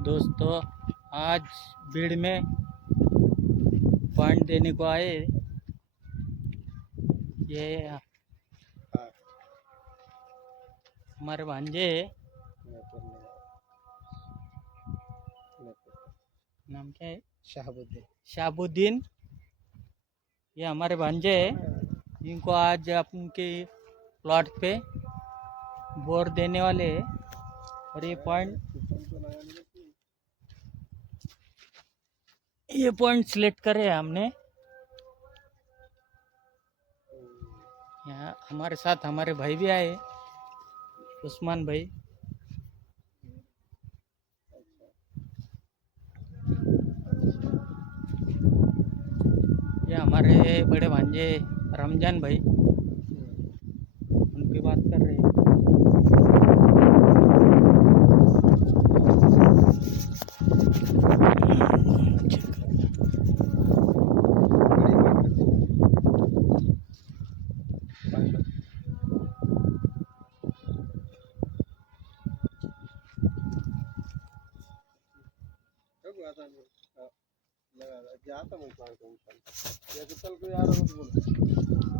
दोस्तों, आज भीड़ में पॉइंट देने को आए। ये हमारे भांजे, नाम क्या है? शहाबुद्दीन। शाहबुद्दीन। ये हमारे भांजे हैं। इनको आज उनके प्लॉट पे बोर देने वाले हैं। और ये पॉइंट सिलेक्ट करे हैं हमने। यहाँ हमारे साथ हमारे भाई भी आए, उस्मान भाई। ये हमारे बड़े भांजे रमजान भाई, उनकी बात कर रहे हैं। जाता मैं कल को यार मत बोलो।